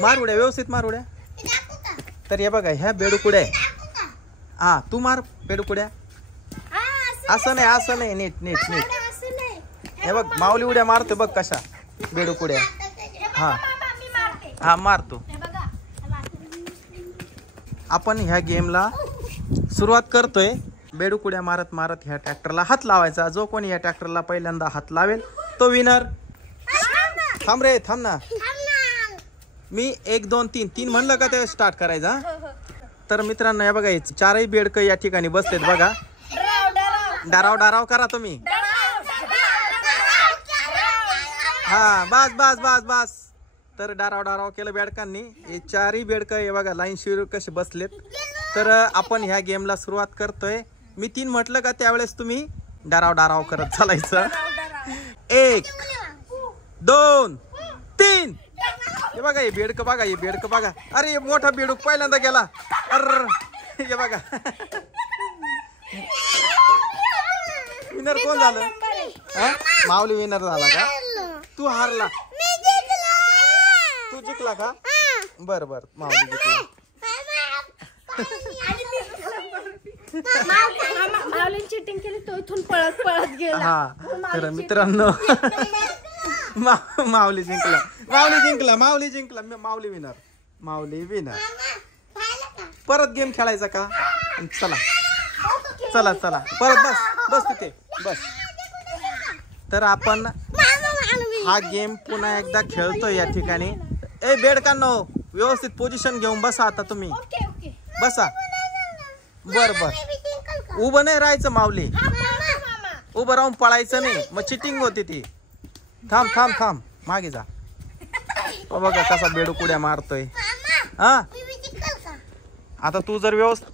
मार उड्या, व्यवस्थित मार उड्या. तर हे बघा ह्या बेडूकुड्या आहे. हा तू मार बेडूकुड्या. असं नाही, असं नाही, नीट नीट नीट. हे बघ माऊली उड्या मारते बघ कशा बेडूकुड्या. हा हा मार तू. आपण ह्या गेमला सुरुवात करतोय. बेडूकुड्या मारत मारत ह्या ट्रॅक्टरला हात लावायचा. जो कोणी या ट्रॅक्टरला पहिल्यांदा हात लावेल तो विनर. थांब रे, थांब ना. मी 1 2 3 3 म्हणलं का ते स्टार्ट करायचा. तर मित्रांनो या बघा चारही बेडक या ठिकाणी बसलेत बघा. डाराव डाराव करा तुम्ही. हा बस बस बस बस. तर डाराव डाराव केलं बेडकांनी. हे चारही बेडक हे बघा लाईन शिर कसे बसलेत. तर आपण ह्या गेमला सुरुवात करतोय. मी 3 म्हटलं का त्यावेळेस तुम्ही डाराव डाराव करत चालायचं. 1 2 3. हे बघा हे बेडक बघा, हे बेडक बघा. अरे हे मोठा बेडूक पहिल्यांदा गेला. अर हे बघा विनर कोण झालं? माऊली विनर झाला का? तू हारला. तू जिंकला का? बर बर माऊली जिंकला. चिटिंग केली तो इथून पळत पळत गेला. हा तर मित्रांनो माऊली जिंकला, माऊली जिंकला, माऊली जिंकला. माऊली विनर, माऊली विनर. परत गेम खेळायचा का? चला चला चला परत बस बस तिथे बस. तर आपण हा गेम पुन्हा एकदा खेळतोय या ठिकाणी. ए बेडकांनो व्यवस्थित पोझिशन घेऊन बसा. आता तुम्ही बसा. बर बर. उभं नाही राहायचं माऊली. उभं राहून पळायचं नाही, मग चिटिंग होती ती. थांब थांब थांब मागे जा. बघा कसा बेडूकुड्या मारतोय. हा आता तू जर व्यवस्थित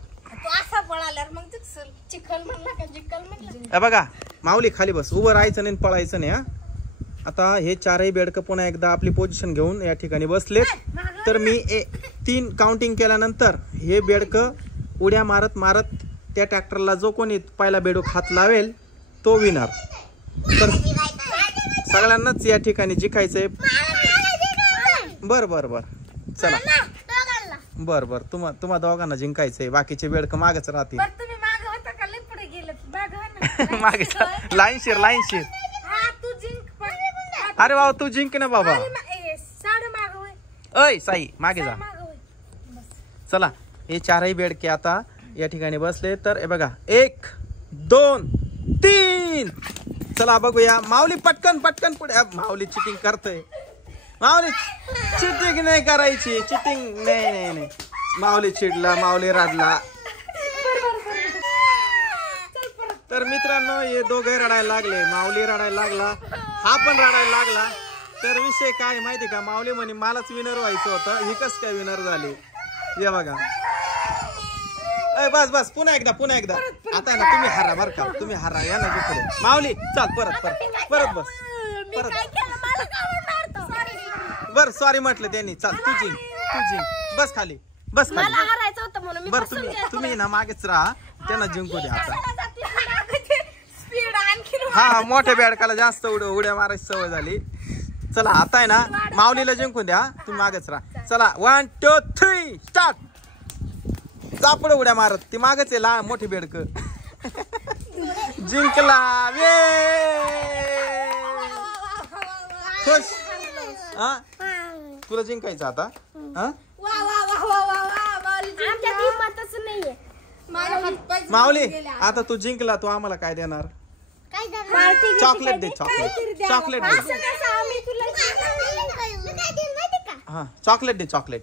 बघा माऊली खाली बस. उभं राहायचं नाही, पळायचं नाही. हा आता हे चारही बेडक पुन्हा एकदा आपली पोझिशन घेऊन या ठिकाणी बसलेत. तर मी 3 काउंटिंग केल्यानंतर हे बेडक उड्या मारत मारत त्या ट्रॅक्टरला जो कोणी पहिला बेडूक हात लावेल तो विनर. तर सगळ्यांनाच या ठिकाणी जिंकायचंय. बर बर बर चला. बर बर तुम्हा दोघांना जिंकायचंय. बाकीचे बेडक मागच राहतील. मागे लाईन शिर, लाईन शिर. अरे बाबा तू जिंक ना बाबा. अय साई मागे जा. चला हे चारही बेडके आता या ठिकाणी बसले. तर हे बघा 1 2 3. चला बघूया. माऊली पटकन पटकन पुढे. माऊली चिटिंग करतोय. माऊली चिटिंग नाही करायची. चिटिंग नाही नाही नाही. माऊली चिडला, माऊली रडला. तर मित्रांनो हे दोघे रडायला लागले. माऊली रडायला लागला, हा पण रडायला लागला. तर विषय काय माहिती का? माऊली म्हणे मलाच विनर व्हायचं होतं, ही कस काय विनर झाली. हे बघा. बस बस पुन्हा एकदा पुन्हा एकदा. आता ना तुम्ही हारा बर का. तुम्ही हारा या ना पुढे. माऊली चाल परत परत परत बस परत. बर सॉरी म्हटलं त्यांनी. चाल तू जिंक, तू जिंक. बस खाली बस खाली. बर तुम्ही ना मागेच राहा. त्यांना जिंकू द्या आता. हा मोठ्या बेडकाला जास्त उड्या मारायची सवय झाली. चला आता आहे ना माऊलीला जिंकून द्या. तुम्ही मागेच राहा. चला 1 2 3 स्टार्ट. चापड उड्या मारत ती मागच आहे मोठी बेडक. जिंकला. खुश. हा तुला जिंकायचं आता. हा माऊली आता तू जिंकला. तू आम्हाला काय देणार? चॉकलेट दे. चॉकलेट चॉकलेट दे. हा चॉकलेट दे. चॉकलेट